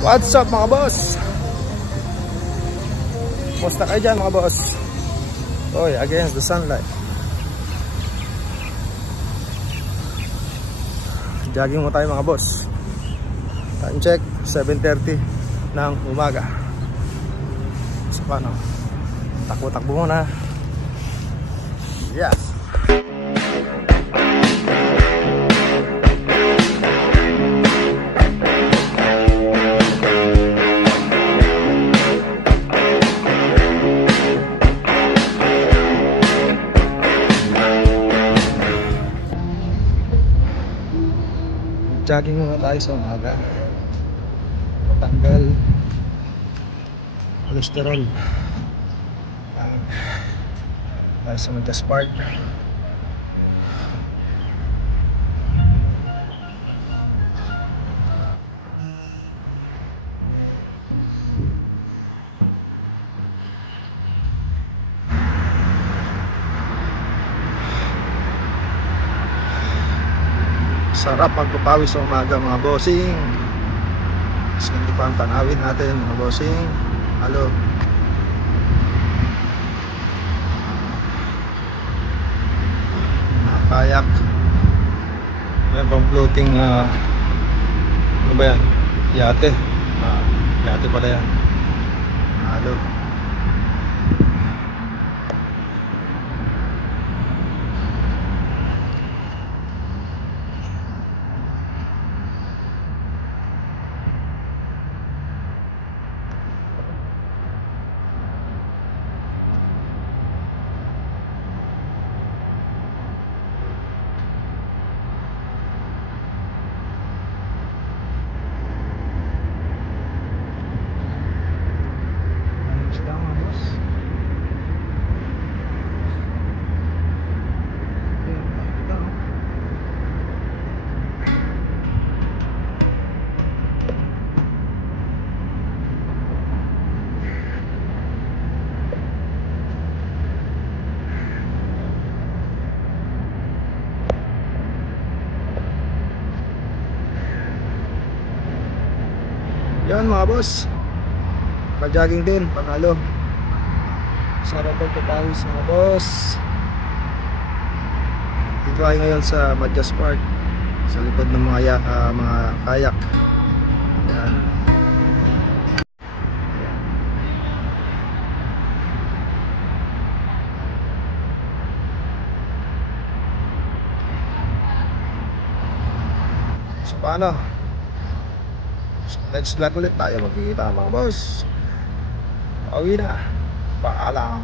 What's up mga boss? Musta kayo dyan mga boss? Oy, against the sunlight. Jogging mo tayo mga boss. Time check 7:30 ng umaga. So paano? Takbo-takbo muna. Yeah. Jogging muna tayo sa umaga. Tanggal cholesterol. Tayo sa Majas Park. Sarap pagpapawis sa umaga mga bossing. So ito pa ang tanawin natin mga bossing. Halo. Kayak. May pang floating ano ba yan? Yate. Yate pala yan. Halo. Yan mga boss, pa-jogging din, panalo. Sarap pagpapawis mga boss. Dito ay ngayon sa Majas Park, sa likod ng mga kayak. Yan. So paano? Let's vlog ulit tayo, magkikita mga boss. Pauwi na. Paalam.